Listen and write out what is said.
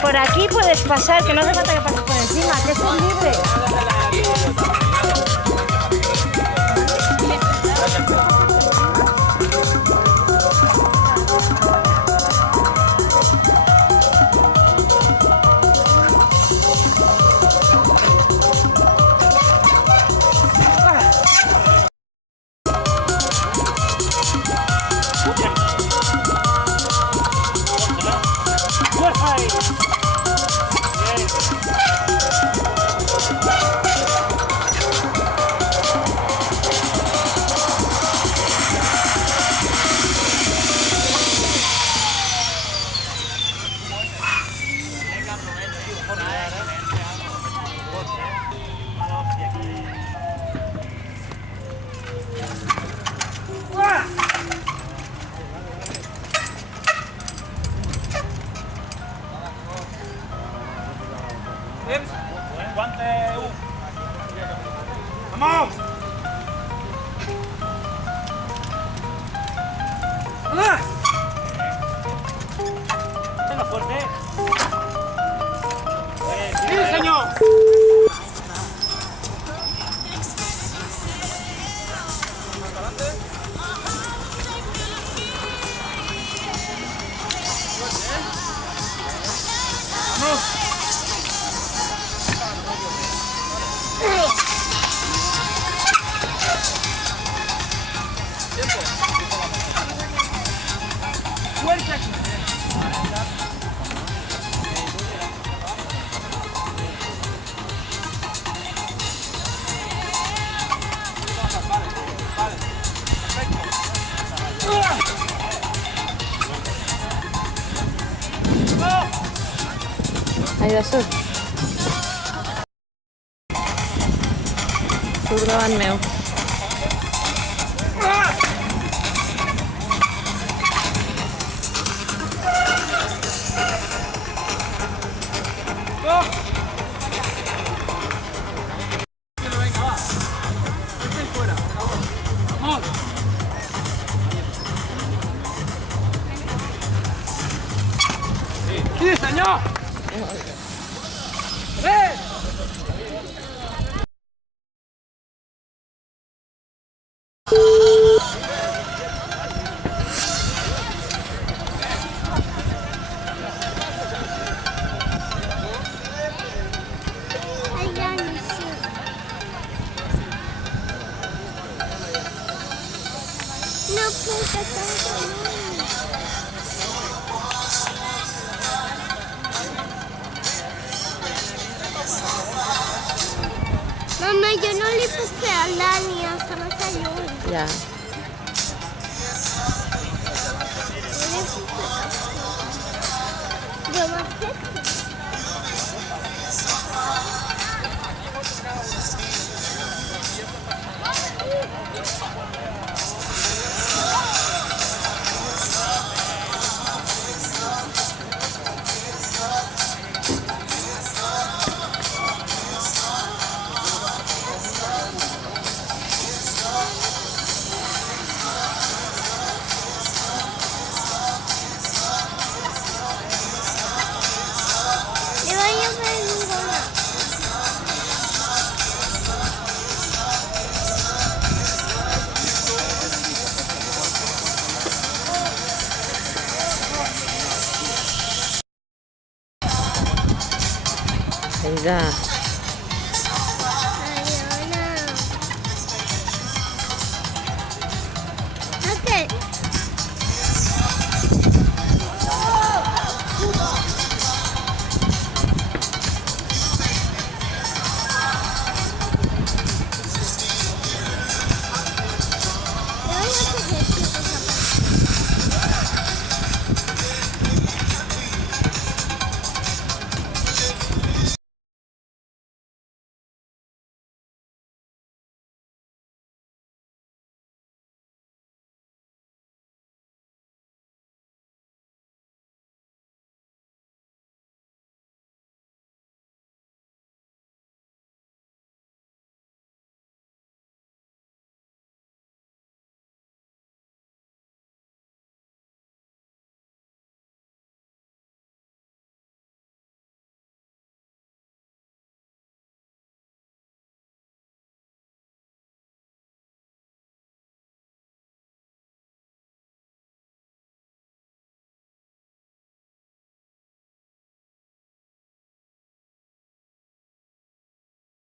Por aquí puedes pasar, que no hace falta que pases por encima, que es libre. ¡Vamos! ¡Hola! ¡Venga, fuerte! ¡Sí, señor! ¡Vamos! ¡Fuerte! Ahí va, surt. Surt davant meu. ¡Sí, señor! ¡Ven! No puedo tanto. Mamá, yo no le puse a Dani hasta más allá. Ja. Yo más sé. Le voy a ver ninguna. Vinga. Ok. Le voy a coger.